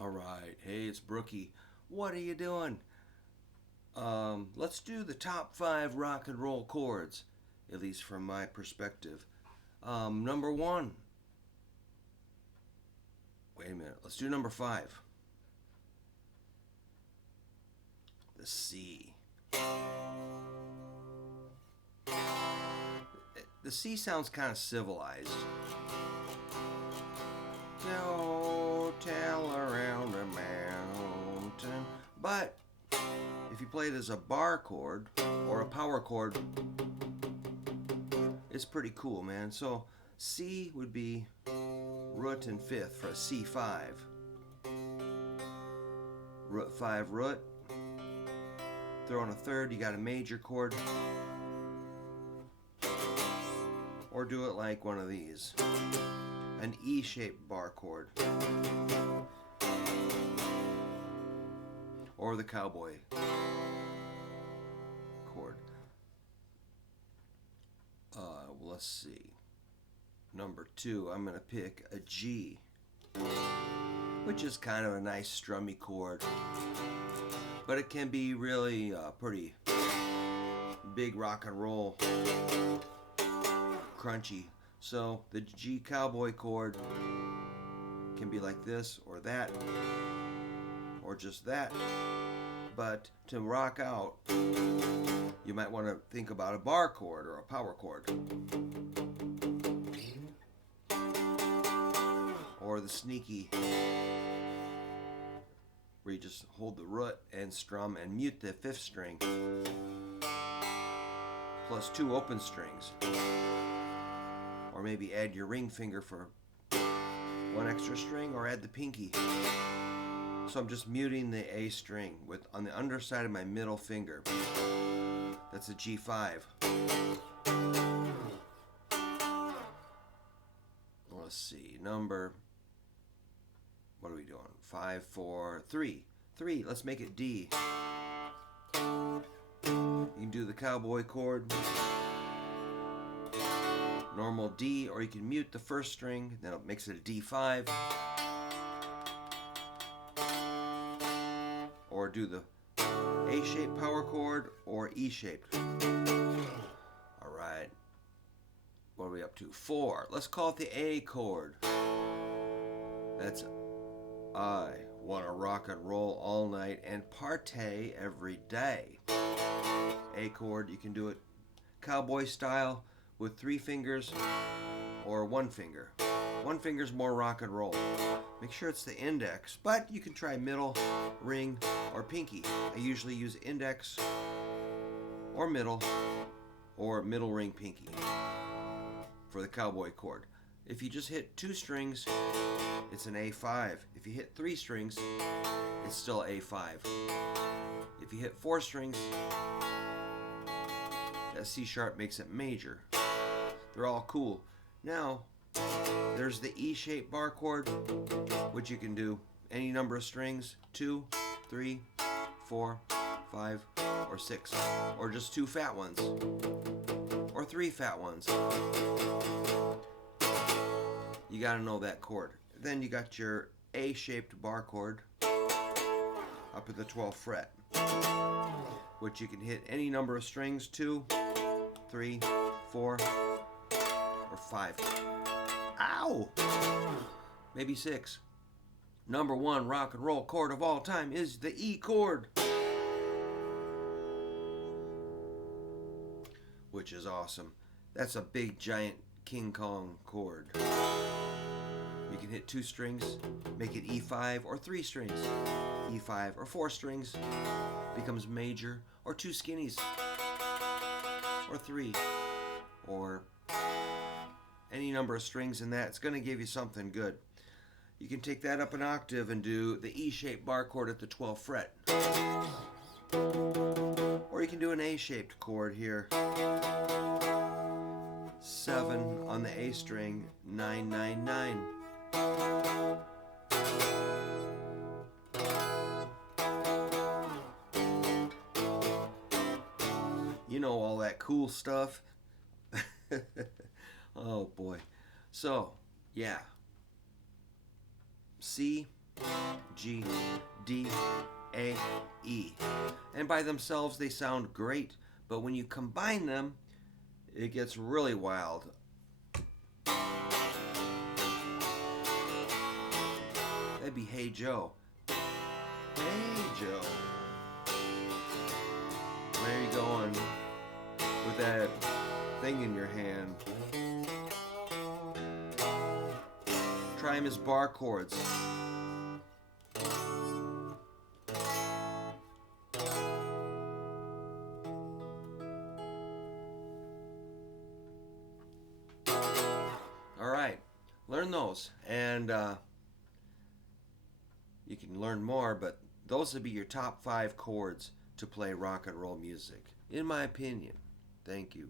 Alright, hey, it's Brookie. What are you doing? Let's do the top 5 rock and roll chords, at least from my perspective. Number 1. Wait a minute, let's do number 5. The C. The C sounds kind of civilized. Go tell around a mountain. But if you play it as a bar chord or a power chord, it's pretty cool, man. So C would be root and fifth for a C5. Root 5 root. Throw in a third, you got a major chord. Or do it like one of these. An E-shaped bar chord. Or the cowboy chord. Let's see. Number 2, I'm going to pick a G, which is kind of a nice strummy chord. But it can be really pretty big rock and roll, crunchy. So the G cowboy chord can be like this or that or just that. But to rock out, you might want to think about a bar chord or a power chord. Or the sneaky, where you just hold the root and strum and mute the 5th string, plus 2 open strings. Or maybe add your ring finger for 1 extra string, or add the pinky. So I'm just muting the A string with on the underside of my middle finger. That's a G5. Let's see, what are we doing? 5, 4, 3. 3, let's make it D. You can do the cowboy chord, normal D, or you can mute the 1st string, then it makes it a D5. Or do the A-shaped power chord or E-shaped. Alright. What are we up to? 4. Let's call it the A chord. That's I want to rock and roll all night and partay every day. A chord, you can do it cowboy style with 3 fingers or 1 finger. 1 finger's more rock and roll. Make sure it's the index, but you can try middle, ring, or pinky. I usually use index or middle ring pinky for the cowboy chord. If you just hit 2 strings, it's an A5. If you hit 3 strings, it's still A5. If you hit 4 strings, that C sharp makes it major. They're all cool. Now, there's the E-shaped bar chord, which you can do any number of strings, 2, 3, 4, 5, or 6, or just 2 fat ones, or 3 fat ones. You gotta know that chord. Then you got your A-shaped bar chord up at the 12th fret, which you can hit any number of strings, 2, 3, 4, or 5. Ow! Maybe 6. Number 1 rock and roll chord of all time is the E chord, which is awesome. That's a big giant King Kong chord. You can hit 2 strings, make it E5, or 3 strings, E5, or 4 strings, becomes major, or 2 skinnies, or 3, or any number of strings in that. It's going to give you something good. You can take that up an octave and do the E-shaped bar chord at the 12th fret. Or you can do an A-shaped chord here. 7 on the A string, 9, 9, 9. You know, all that cool stuff. Oh boy. So, yeah. C, G, D, A, E. And by themselves they sound great, but when you combine them, it gets really wild. That'd be Hey Joe. Hey Joe. Where are you going with that thing in your hand? Try him as bar chords. All right, learn those, and you can learn more, but those would be your top 5 chords to play rock and roll music, in my opinion. Thank you.